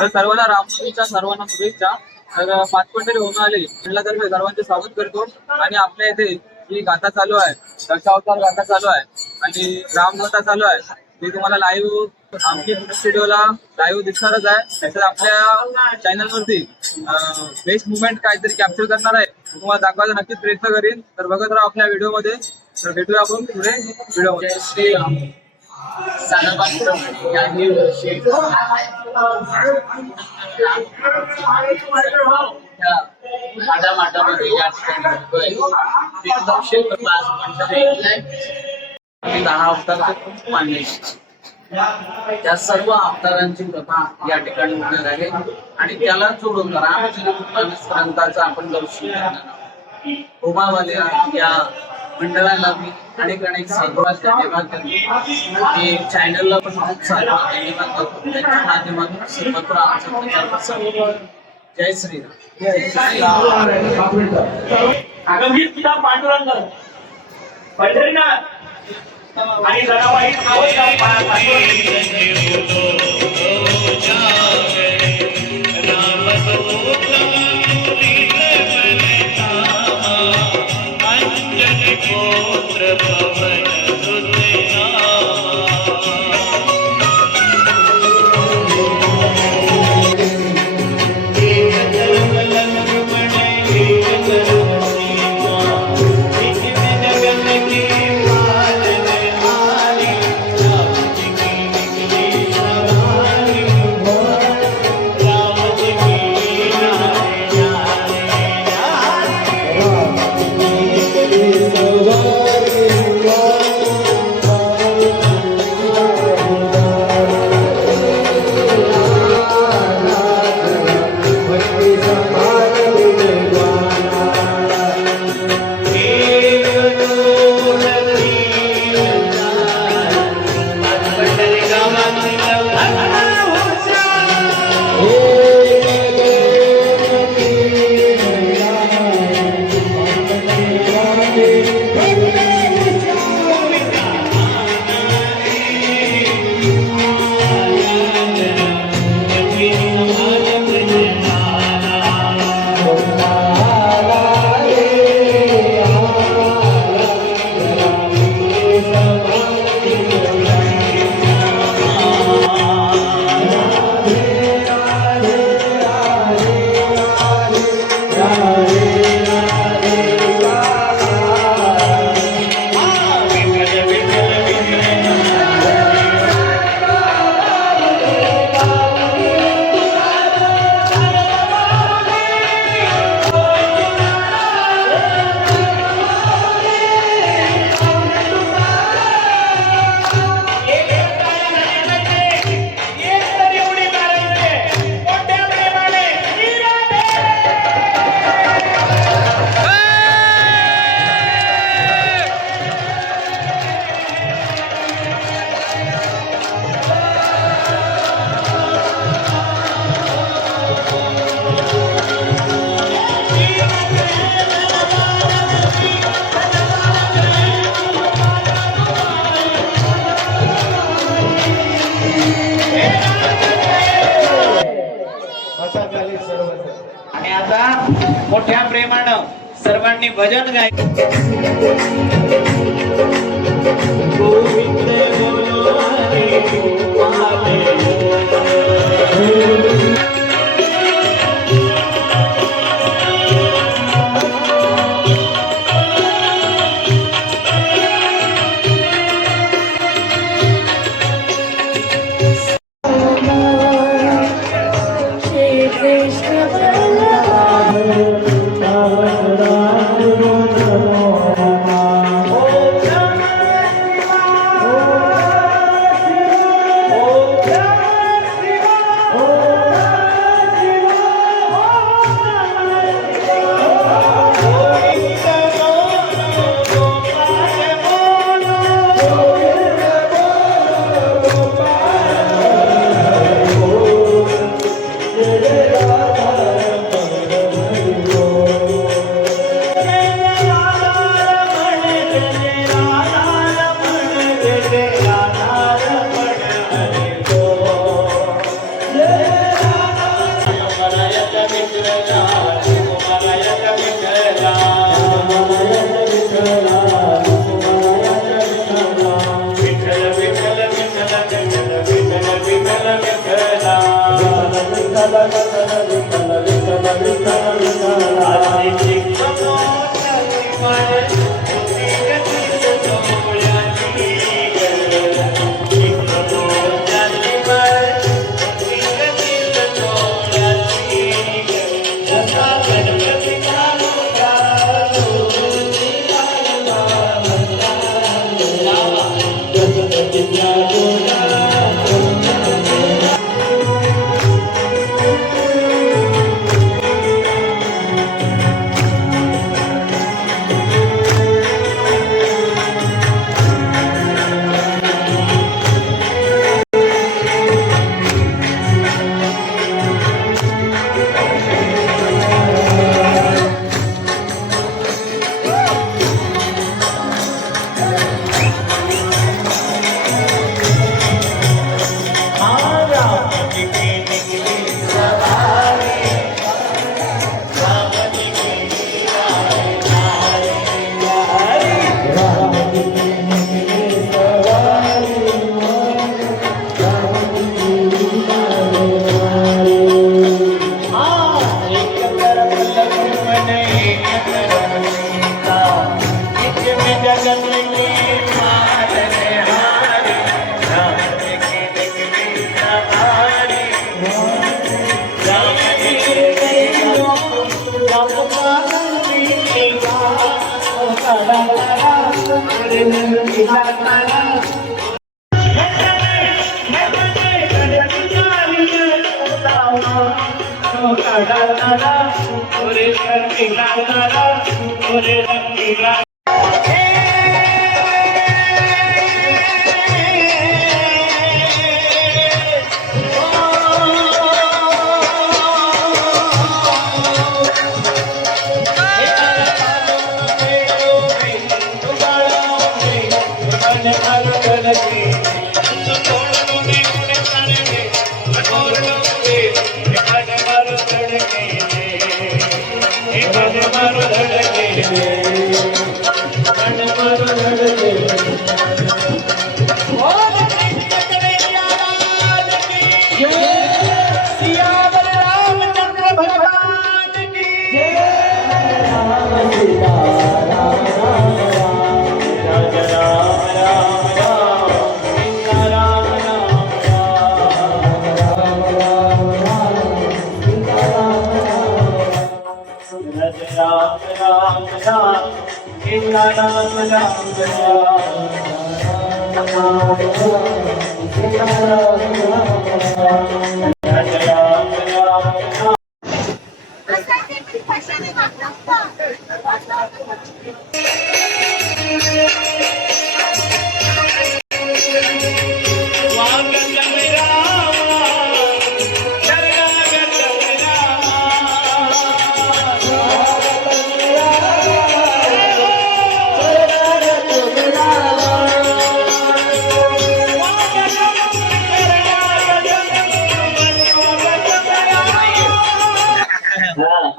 तर सर्वांना रामनवमीच्या सर्वांना शुभेच्छा. तर पाचपंढरी होऊन आले म्हणला तर मी सर्वांचे स्वागत करतो. आणि आपल्या इथे जी गाथा चालू आहे, दशावतार गाथा चालू आहे आणि रामकथा चालू आहे, ती तुम्हाला लाईव्ह आमची स्टुडिओला लाईव्ह दिसणारच आहे. त्याच्यात आपल्या चॅनलवरती बेस्ट मुवमेंट काहीतरी कॅप्चर करणार आहे, तुम्हाला दाखवायचा नक्कीच प्रयत्न करीन. तर बघत राहा आपल्या व्हिडिओमध्ये. तर भेटूया आपण पुढे व्हिडिओमध्ये. श्रीराम याही वर्षी माटामध्ये या ठिकाणी दक्षिण पंढरी 10 अवताराचे खूप मान्य. त्या सर्व अवतारांची प्रथा या ठिकाणी होणार आहे आणि त्याला जोडून रामचरित ग्रंथाचं आपण दर्शन करणार आहोत. उमावाल्या या मंडळाला मी अनेक साधुवाद धन्यवाद देतो आणि चॅनलला पण खूप सारा धन्यवाद देतो. त्यांच्या माध्यमातून सर्वत्र आमचा प्रचार प्रसार होतो. जय श्रीराम. आगमगीत पिता पांडुरंग पंढरीनाथ आणि जनाबाई आणि आता मोठ्या प्रेमानं सर्वांनी भजन गाय.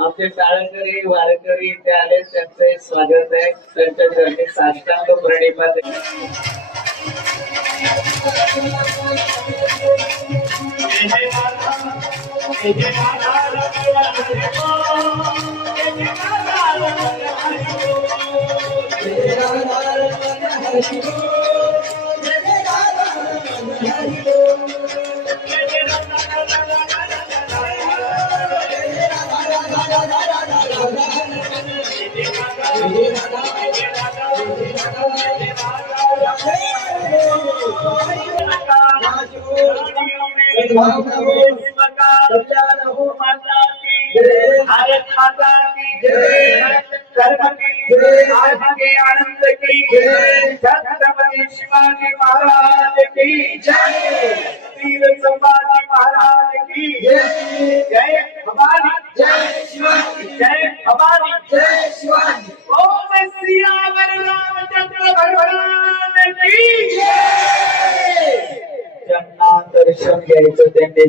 आमचे शाळकरी वारकरी ते आले त्यांचे स्वागत आहे त्यांच्या चरणी साष्टांग प्रणिपात आनंद की छत्रपती शिवाजी महाराज की जय वीर संभाजी महाराज की जय भवानी जय शिवाजी जय भवानी जय शिवाजी ओम सियावर रामचंद्र भगवान की जय ज्यांना दर्शन घ्यायचं त्यांनी